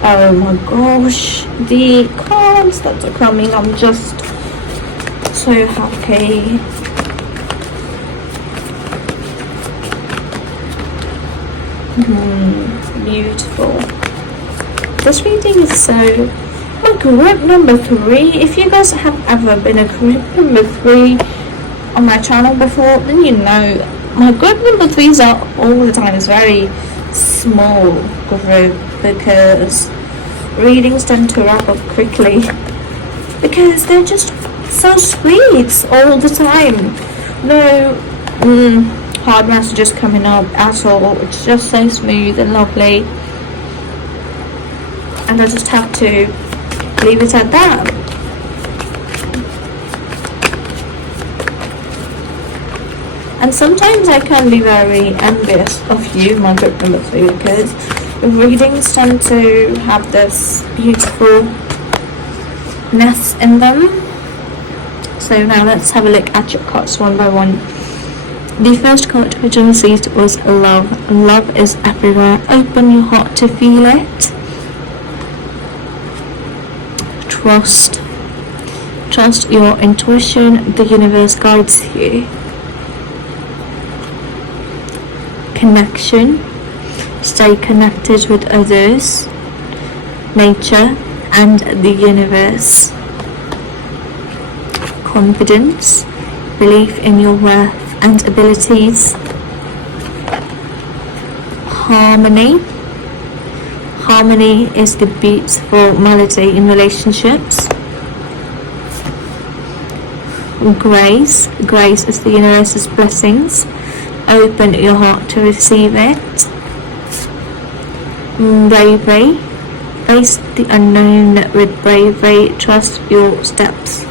Oh my gosh, the cards that are coming, I'm just so happy. Beautiful. This reading is so, my group number 3, if you guys have ever been a group number 3 on my channel before, then you know my group number 3s are all the time is very small group, because readings tend to wrap up quickly because they're just so sweet all the time. No hard messages coming up at all. It's just so smooth and lovely, and I just have to leave it at that. And sometimes I can be very envious of you, my group number 3, because readings tend to have this beautifulness in them. So now let's have a look at your cards one by one. The first card which I received was love. Love is everywhere. Open your heart to feel it. Trust. Trust your intuition. The universe guides you. Connection. Stay connected with others, nature, and the universe. Confidence. Belief in your worth and abilities. Harmony. Harmony is the beautiful melody in relationships. Grace. Grace is the universe's blessings. Open your heart to receive it. Bravery. Face the unknown with bravery. Trust your steps.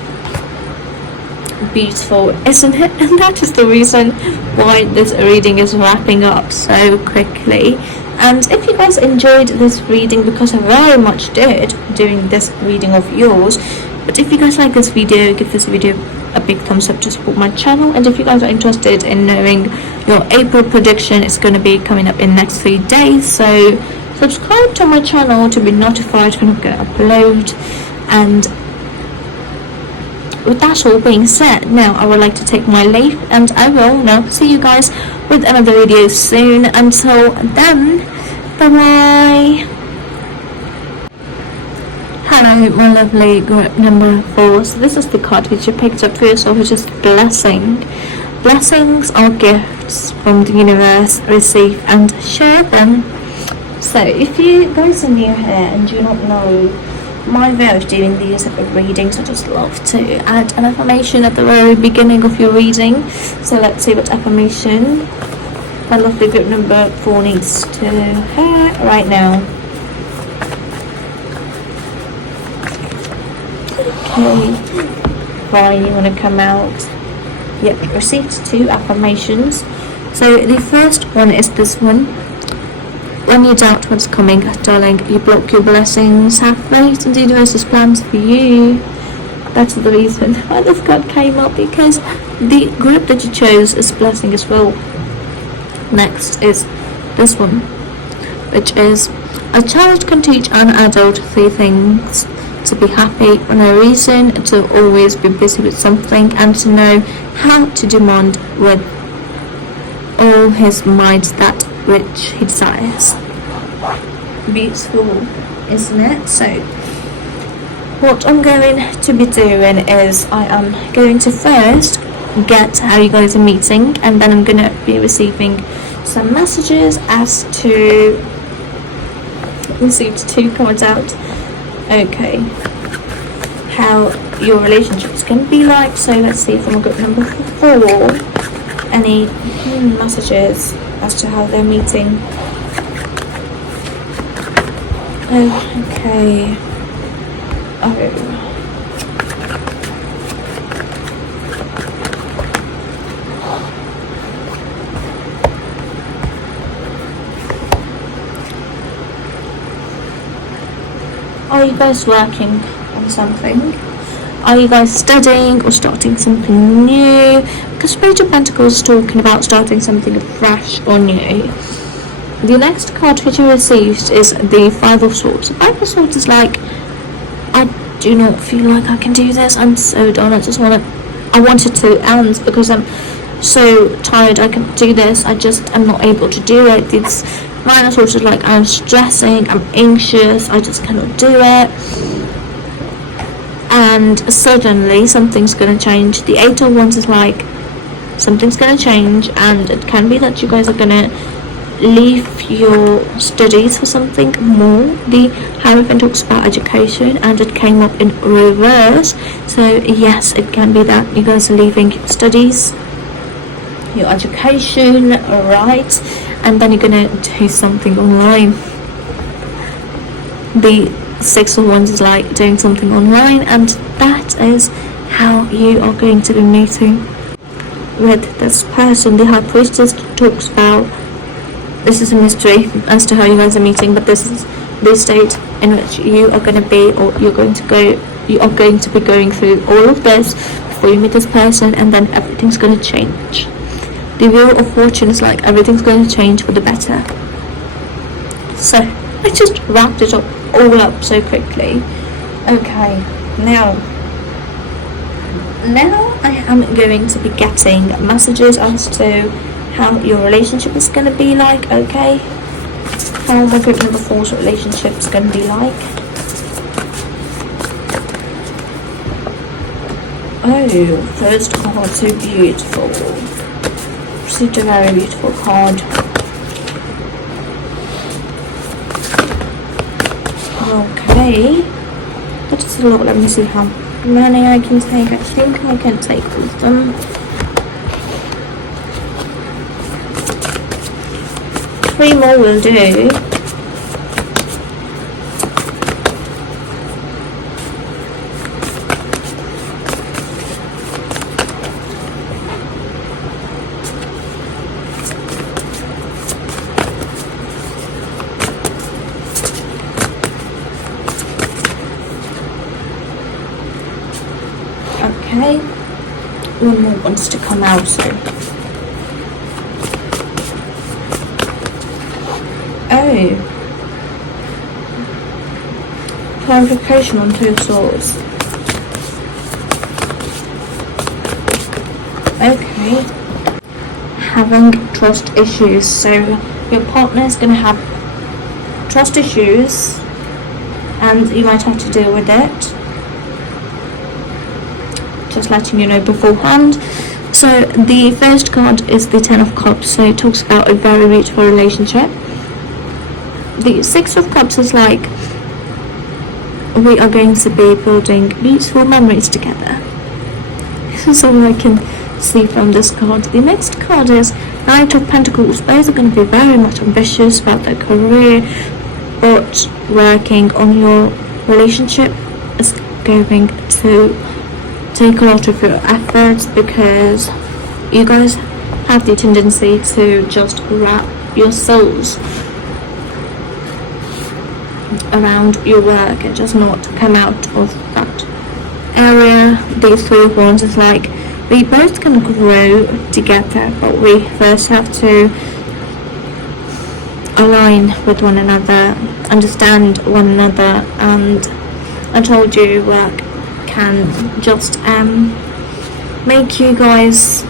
Beautiful, isn't it? And that is the reason why this reading is wrapping up so quickly. And if you guys enjoyed this reading, because I very much did doing this reading of yours, but if you guys like this video, give this video a big thumbs up to support my channel. And if you guys are interested in knowing your April prediction, it's going to be coming up in the next 3 days, so subscribe to my channel to be notified when I'm going to upload. And with that all being said, now I would like to take my leave, and I will now see you guys with another video soon. Until then, bye bye. Hello, my lovely group number 4. So this is the card which you picked up for yourself, which is blessing. Blessings are gifts from the universe. Receive and share them. So if you guys are new here and do not know my way of doing these readings, I just love to add an affirmation at the very beginning of your reading. So let's see what affirmation my lovely group number 4 needs to hear right now. Okay. Fine, you want to come out. Yep, received 2 affirmations. So the first one is this one. When you doubt what's coming, darling, you block your blessings. Have faith in the universe's plans for you. That's the reason why this card came up, because the group that you chose is blessing as well. Next is this one, which is a child can teach an adult 3 things: to be happy for no reason, to always be busy with something, and to know how to demand with all his might that which he desires. Beautiful, isn't it? So what I'm going to be doing is I am going to first get how you guys are meeting, and then I'm going to be receiving some messages as to received 2 cards out. Okay, how your relationships can be like. So let's see from group number 4 any messages as to how they're meeting. Okay. Are you guys working on something? Are you guys studying or starting something new? Because Page of Pentacles is talking about starting something fresh or new. The next card which you received is the 5 of Swords. The 5 of Swords is like, I do not feel like I can do this. I'm so done. I wanted to end because I'm so tired. I can do this. I just am not able to do it. It's Nine of Swords is like, I'm stressing, I'm anxious, I just cannot do it. And suddenly something's going to change. The 8 of Wands is like, something's going to change, and it can be that you guys are going to leave your studies for something more. The Hierophant talks about education, and it came up in reverse. So yes, it can be that you guys are leaving your studies, your education, right, and then you're gonna do something online. The 6 of Wands is like doing something online, and that is how you are going to be meeting with this person. The High Priestess talks about, this is a mystery as to how you guys are meeting, but this is the state in which you are going to be, or you are going to be going through all of this before you meet this person, and then everything's going to change. The Wheel of Fortune is like, everything's going to change for the better. So I just wrapped it all up so quickly. Okay, now I am going to be getting messages as to how your relationship is going to be like. Okay, how my group number 4's relationship is going to be like. Oh, first card, so beautiful. Received a very beautiful card. Okay, that is a lot. Let me see how many I can take. I think I can take all of them. 3 more will do. Okay, 1 more wants to come out, so. Oh, clarification on 2 of Swords. Okay, having trust issues. So your partner is going to have trust issues, and you might have to deal with it. Just letting you know beforehand. So the first card is the 10 of Cups, so it talks about a very beautiful relationship. The 6 of Cups is like, we are going to be building beautiful memories together. That's all I can see from this card. The next card is Knight of Pentacles. Both are going to be very much ambitious about their career, but working on your relationship is going to take a lot of your efforts, because you guys have the tendency to just wrap yourselves around your work and just not come out of that area. These 3 of Wands is like, we both can grow together, but we first have to align with one another, understand one another. And I told you, work can just make you guys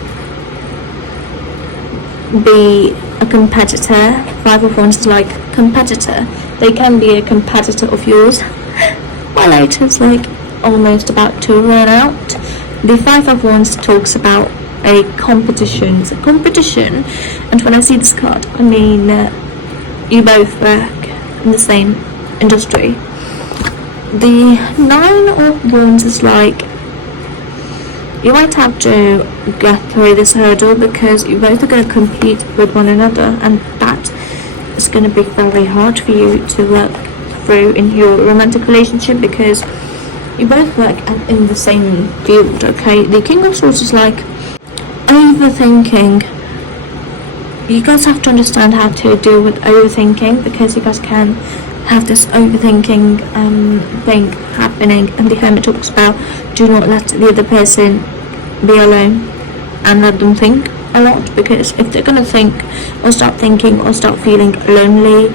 be a competitor. 5 of Wands is like competitor. They can be a competitor of yours. My light is like almost about to run out. The 5 of Wands talks about a competition. It's a competition, and when I see this card, I mean you both work in the same industry. The 9 of Wands is like, you might have to get through this hurdle because you both are going to compete with one another, and that is going to be very hard for you to work through in your romantic relationship, because you both work in the same field. Okay, the King of Swords is like overthinking. You guys have to understand how to deal with overthinking, because you guys can have this overthinking thing happening. And the Hermit talks about, do not let the other person be alone and let them think a lot, because if they're gonna think or start thinking or start feeling lonely,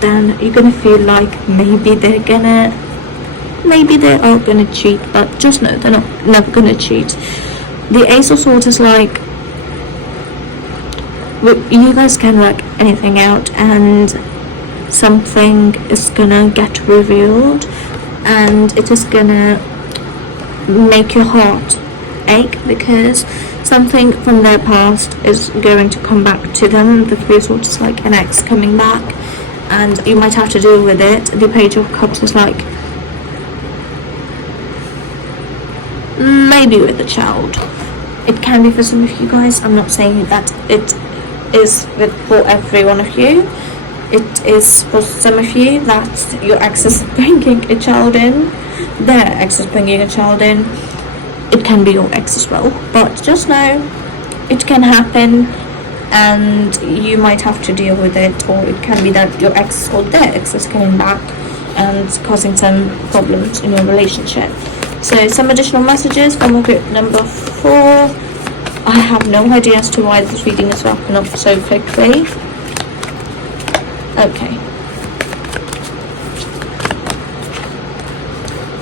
then you're gonna feel like maybe they are gonna cheat, but just know they're never gonna cheat. The Ace of Swords is like, you guys can work anything out, and something is gonna get revealed, and it is gonna make your heart ache, because something from their past is going to come back to them. The 3 of Swords is like an ex coming back, and you might have to deal with it. The Page of Cups is like, maybe with a child. It can be for some of you guys. I'm not saying that it is for every one of you. It is for some of you that your ex is bringing a child in, their ex is bringing a child in. It can be your ex as well, but just know it can happen, and you might have to deal with it. Or it can be that your ex or their ex is coming back and causing some problems in your relationship. So some additional messages from group number 4. I have no idea as to why this reading is wrapping up so quickly. Okay.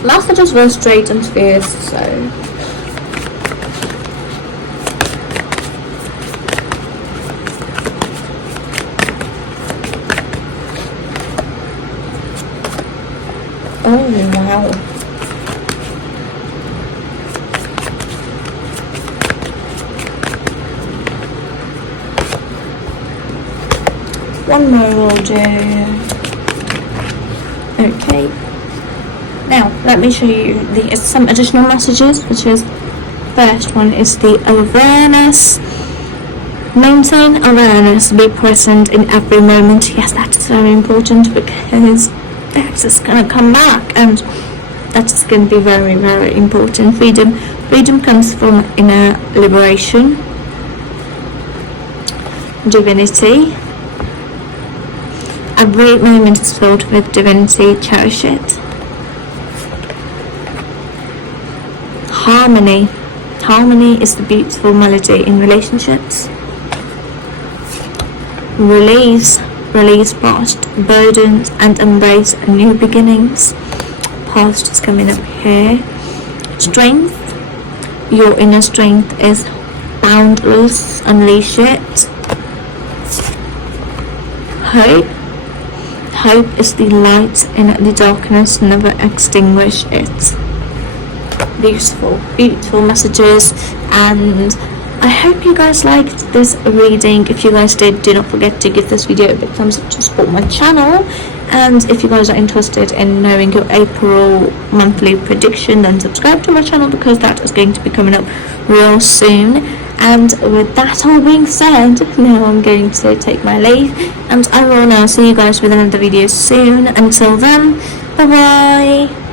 Messages were straight and fierce, so oh wow. One more will do. Okay. Now let me show you some additional messages, which is, first one is the awareness. Maintain awareness, be present in every moment. Yes, that is very important, because it's just gonna come back, and that's going to be very, very important. Freedom comes from inner liberation. Divinity. Every moment is filled with divinity. Cherish it. Harmony. Harmony is the beautiful melody in relationships. Release past burdens and embrace new beginnings. Past is coming up here. Strength. Your inner strength is boundless. Unleash it. Hope is the light in the darkness. Never extinguish it. Beautiful messages, and I hope you guys liked this reading. If you guys did, do not forget to give this video a big thumbs up to support my channel. And if you guys are interested in knowing your April monthly prediction, then subscribe to my channel, because that is going to be coming up real soon. And with that all being said, now I'm going to take my leave, and I will now see you guys with another video soon. Until then, bye bye.